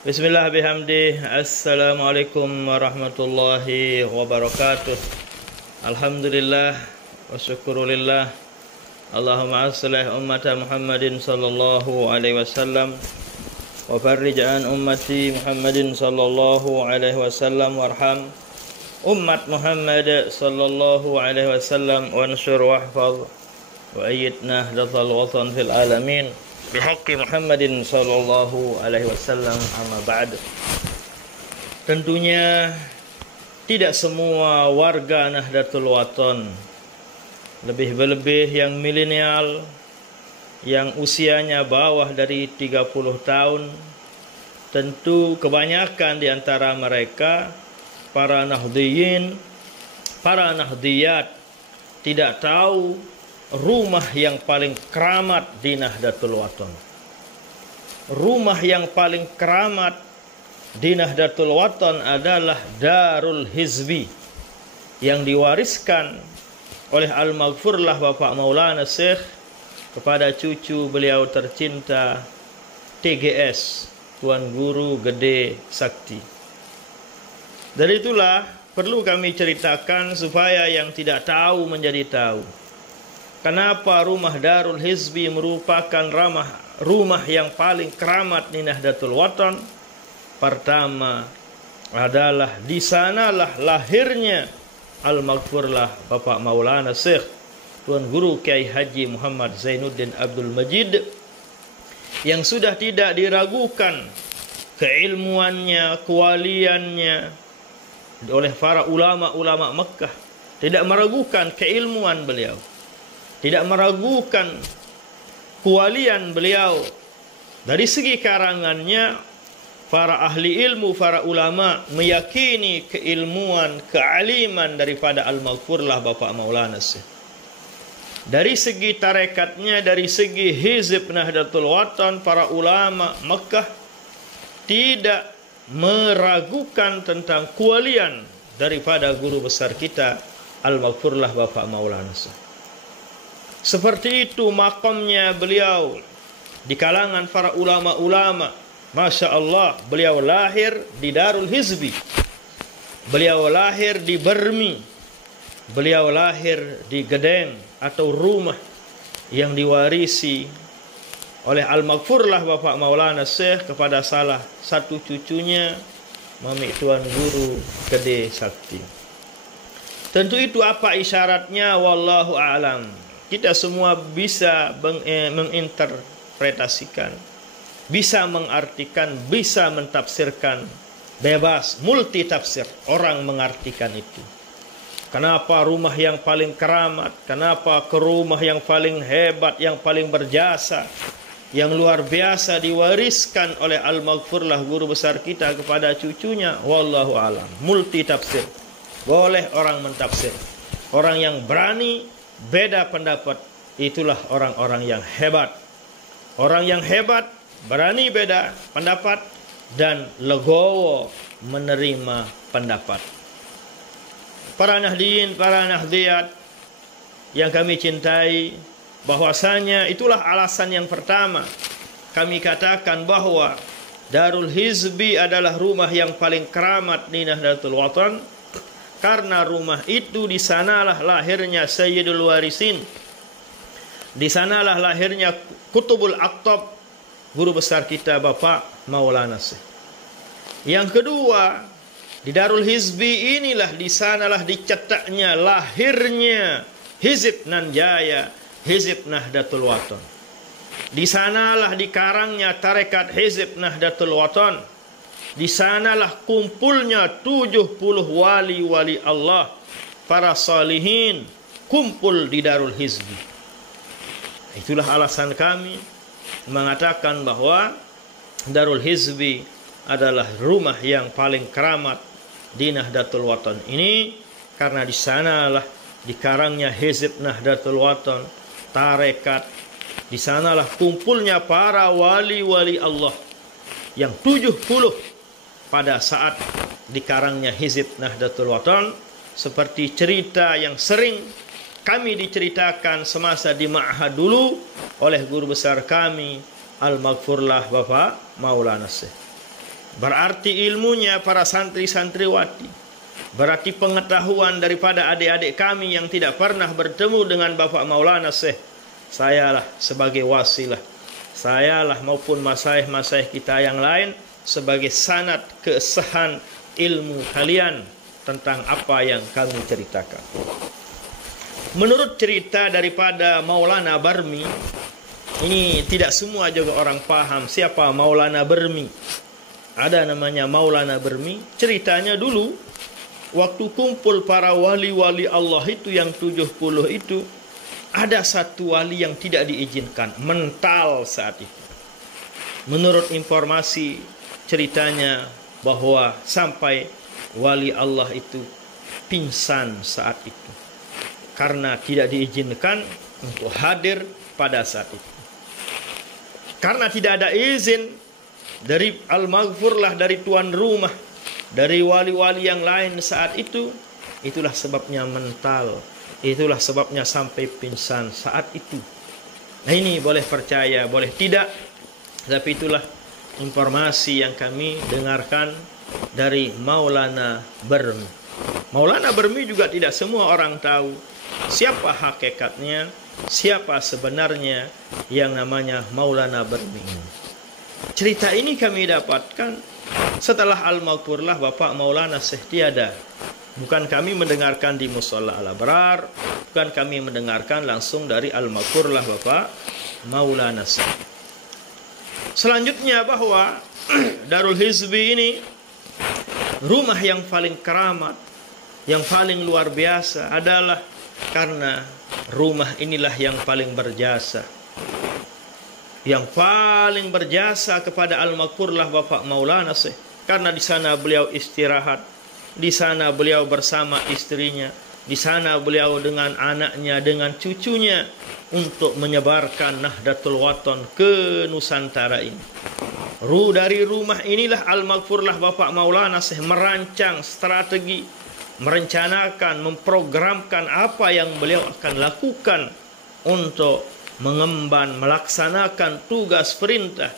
Bismillah bihamdi. Assalamualaikum warahmatullahi wabarakatuh. Alhamdulillah wa syukurulillah. Allahumma aslih ummata Muhammadin sallallahu alaihi wasallam wa farrij an ummati Muhammadin sallallahu alaihi wasallam warham ummat Muhammad sallallahu alaihi wasallam wa anshur wahfaz wa ayyid nahdatal watan fil alamin bihaqqi Muhammadin sallallahu alaihi wasallam, amma ba'd. Tentunya tidak semua warga Nahdlatul Wathon, lebih-lebih yang milenial, yang usianya bawah dari 30 tahun, tentu kebanyakan di antara mereka para Nahdliyin, para Nahdliyat tidak tahu rumah yang paling keramat di Nahdlatul Wathon. Rumah yang paling keramat di Nahdlatul Wathon adalah Darul Hizbi yang diwariskan oleh Al-Maghfurlah Bapak Maulana Syekh kepada cucu beliau tercinta TGS, Tuan Guru Gede Sakti. Dari itulah perlu kami ceritakan supaya yang tidak tahu menjadi tahu. Kenapa rumah Darul Hizbi merupakan rumah yang paling keramat di Nahdlatul Wathon? Pertama adalah di sanalah lahirnya Al-Maghfurlah Bapak Maulana Syekh Tuan Guru Kiai Haji Muhammad Zainuddin Abdul Majid, yang sudah tidak diragukan keilmuannya, kewaliannya oleh para ulama-ulama Mekah. Tidak meragukan keilmuan beliau, tidak meragukan kewalian beliau. Dari segi karangannya, para ahli ilmu, para ulama meyakini keilmuan, kealiman daripada Al-Maghfurlah Bapak Maulana Syekh. Dari segi tarekatnya, dari segi hizib Nahdlatul Wathon, para ulama Mekah tidak meragukan tentang kewalian daripada guru besar kita Al-Maghfurlah Bapak Maulana Syekh. Seperti itu makamnya beliau di kalangan para ulama-ulama. Masya Allah, beliau lahir di Darul Hizbi, beliau lahir di Bermi, beliau lahir di Gedeng atau rumah yang diwarisi oleh Al-Maghfurlah Bapak Maulana Syekh kepada salah satu cucunya, Mami Tuan Guru Gede Sakti. Tentu itu apa isyaratnya, wallahu a'lam. Kita semua bisa menginterpretasikan, bisa mengartikan, bisa mentafsirkan, bebas, multi tafsir orang mengartikan itu. Kenapa rumah yang paling keramat? Kenapa ke rumah yang paling hebat, yang paling berjasa, yang luar biasa diwariskan oleh Al-Maghfurlah guru besar kita kepada cucunya? Wallahu alam. Multi tafsir. Boleh orang mentafsir. Orang yang berani beda pendapat, itulah orang-orang yang hebat. Orang yang hebat berani beda pendapat dan legowo menerima pendapat. Para Nahdliyin, para Nahdliyat yang kami cintai, bahwasanya itulah alasan yang pertama kami katakan bahwa Darul Hizbi adalah rumah yang paling keramat di Nahdlatul Wathon, karena rumah itu di sanalah lahirnya Sayyidul Warisin, di sanalah lahirnya Kutubul Aqtab, guru besar kita Bapak Maulana Syekh. Yang kedua, di Darul Hizbi inilah, di sanalah dicetaknya lahirnya Hizib Nanjaya, Hizib Nahdlatul Wathon. Di sanalah dikarangnya tarekat Hizib Nahdlatul Wathon. Di sanalah kumpulnya 70 wali-wali Allah, para salihin, kumpul di Darul Hizbi. Itulah alasan kami mengatakan bahwa Darul Hizbi adalah rumah yang paling keramat di Nahdlatul Wathon ini, karena di sanalah dikarangnya Hizib Nahdlatul Wathon, tarekat. Di sanalah kumpulnya para wali-wali Allah yang 70 pada saat dikarangnya Hizib Nahdlatul Wathon, seperti cerita yang sering kami diceritakan semasa di Ma'had dulu oleh guru besar kami Al-Maghfurlah Bapak Maulana Syekh. berarti ilmunya para santri-santriwati, berarti pengetahuan daripada adik-adik kami yang tidak pernah bertemu dengan Bapak Maulana Syekh. Sayalah sebagai wasilah, sayalah maupun masaih-masaih kita yang lain sebagai sanad kesahan ilmu kalian tentang apa yang kami ceritakan. Menurut cerita daripada Maulana Barmi, ini tidak semua juga orang paham siapa Maulana Barmi. Ada namanya Maulana Barmi. Ceritanya dulu waktu kumpul para wali-wali Allah itu yang 70 itu, ada satu wali yang tidak diizinkan, mental saat itu. Menurut informasi ceritanya bahwa sampai wali Allah itu pingsan saat itu karena tidak diizinkan untuk hadir pada saat itu. Karena tidak ada izin dari Al-Maghfurlah, dari tuan rumah, dari wali-wali yang lain saat itu, itulah sebabnya mental, itulah sebabnya sampai pingsan saat itu. Nah, ini boleh percaya, boleh tidak, tapi itulah informasi yang kami dengarkan dari Maulana Barmi. Maulana Barmi juga tidak semua orang tahu siapa hakikatnya, siapa sebenarnya yang namanya Maulana Barmi. Cerita ini kami dapatkan setelah Al-Maghfurlah Bapak Maulana Syekh tiada. Bukan kami mendengarkan di Musholla Al-Abrar, bukan kami mendengarkan langsung dari Al-Maghfurlah Bapak Maulana Syekh. Selanjutnya bahwa Darul Hizbi ini rumah yang paling keramat, yang paling luar biasa adalah karena rumah inilah yang paling berjasa. Yang paling berjasa kepada Al-Maghfurlah Bapak Maulana Syekh, karena di sana beliau istirahat, di sana beliau bersama istrinya, di sana beliau dengan anaknya, dengan cucunya untuk menyebarkan Nahdlatul Wathon ke Nusantara ini. Dari rumah inilah Al-Maghfurlah Bapak Maulana Syekh merancang strategi, merencanakan, memprogramkan apa yang beliau akan lakukan untuk mengemban, melaksanakan tugas perintah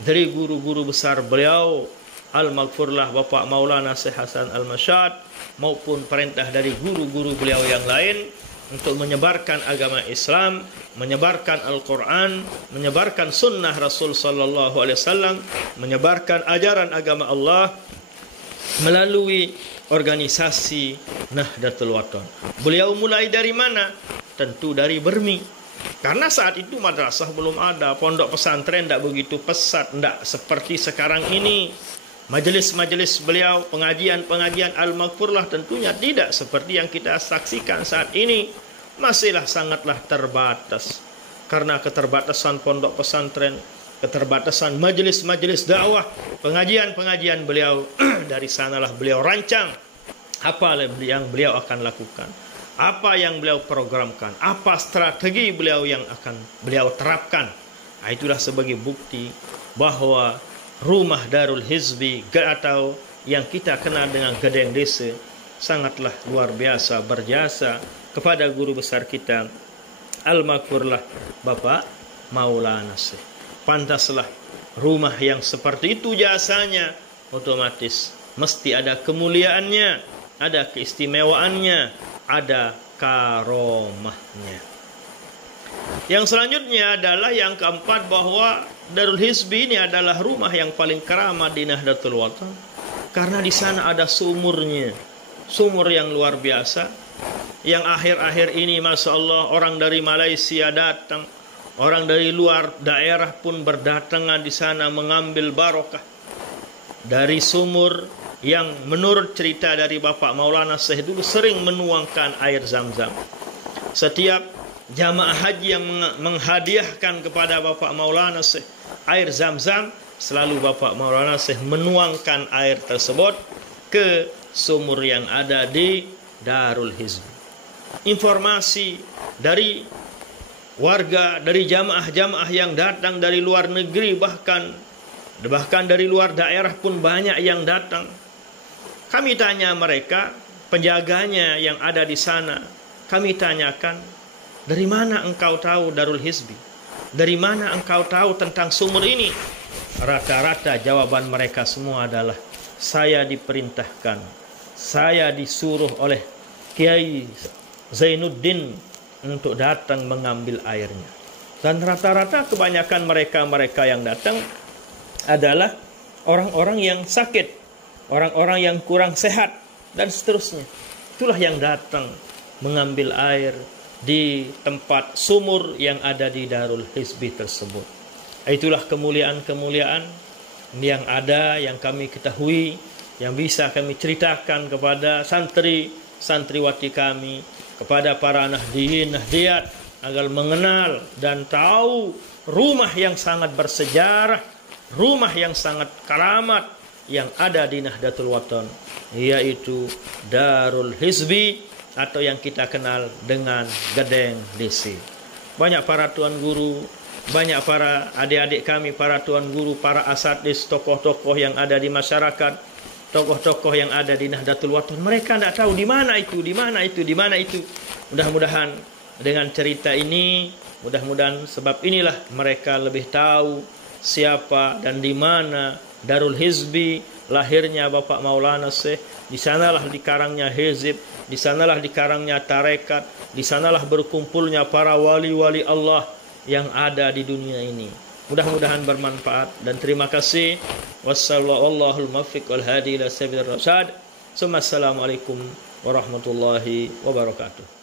dari guru-guru besar beliau Al-Maghfurlah Bapak Maulana Syekh Hasan Al-Mashad, maupun perintah dari guru-guru beliau yang lain untuk menyebarkan agama Islam, menyebarkan Al-Quran, menyebarkan sunnah Rasul Sallallahu Alaihi Wasallam, menyebarkan ajaran agama Allah melalui organisasi Nahdlatul Wathon. Beliau mulai dari mana? Tentu dari Barmi. Karena saat itu madrasah belum ada, pondok pesantren tidak begitu pesat, tidak seperti sekarang ini. Majelis-majelis beliau, pengajian-pengajian Al-Maghfurlah tentunya tidak seperti yang kita saksikan saat ini. Masihlah sangatlah terbatas. Karena keterbatasan pondok pesantren, keterbatasan majelis-majelis dakwah, pengajian-pengajian beliau, dari sanalah beliau rancang apa yang beliau akan lakukan, apa yang beliau programkan, apa strategi beliau yang akan beliau terapkan. Nah, itulah sebagai bukti bahwa rumah Darul Hizbi atau yang kita kenal dengan Gedeng Desa sangatlah luar biasa berjasa kepada guru besar kita Al-Maghfurlah Bapak Maulana Syekh. Pantaslah rumah yang seperti itu jasanya, otomatis mesti ada kemuliaannya, ada keistimewaannya, ada karomahnya. Yang selanjutnya adalah yang keempat, bahwa Darul Hizbi ini adalah rumah yang paling keramat di Nahdlatul Wathon karena di sana ada sumurnya, sumur yang luar biasa, yang akhir-akhir ini Masya Allah orang dari Malaysia datang, orang dari luar daerah pun berdatangan di sana mengambil barokah dari sumur yang menurut cerita dari Bapak Maulana Syekh dulu sering menuangkan air Zam-Zam. Setiap jamaah haji yang menghadiahkan kepada Bapak Maulana Syekh air Zam-Zam, selalu Bapak Maulana Syekh menuangkan air tersebut ke sumur yang ada di Darul Hizbi. Informasi dari warga, dari jamaah-jamaah yang datang dari luar negeri, bahkan dari luar daerah pun banyak yang datang. Kami tanya mereka, penjaganya yang ada di sana, kami tanyakan, dari mana engkau tahu Darul Hizbi? Dari mana engkau tahu tentang sumur ini? rata-rata jawaban mereka semua adalah saya diperintahkan, saya disuruh oleh Kiai Zainuddin untuk datang mengambil airnya. Dan rata-rata kebanyakan mereka yang datang adalah orang-orang yang sakit, orang-orang yang kurang sehat, dan seterusnya. Itulah yang datang mengambil air di tempat sumur yang ada di Darul Hizbi tersebut. Itulah kemuliaan-kemuliaan yang ada, yang kami ketahui, yang bisa kami ceritakan kepada santriwati kami, kepada para nahdiyin, nahdiyat, agar mengenal dan tahu rumah yang sangat bersejarah, rumah yang sangat karamat yang ada di Nahdlatul Wathon, yaitu Darul Hizbi atau yang kita kenal dengan Gedeng DC. Banyak para tuan guru, banyak para adik-adik kami, para tuan guru, para asatidz, tokoh-tokoh yang ada di masyarakat, tokoh-tokoh yang ada di Nahdlatul Wathon, mereka tidak tahu di mana itu, di mana itu, di mana itu. Mudah-mudahan dengan cerita ini, mudah-mudahan sebab inilah mereka lebih tahu siapa dan di mana Darul Hizbi, lahirnya Bapak Maulana Syekh. Di sanalah dikarangnya hizib, di sanalah dikarangnya tarekat, di sanalah berkumpulnya para wali-wali Allah yang ada di dunia ini. Mudah-mudahan bermanfaat dan terima kasih. Wassalamualaikum warahmatullahi wabarakatuh.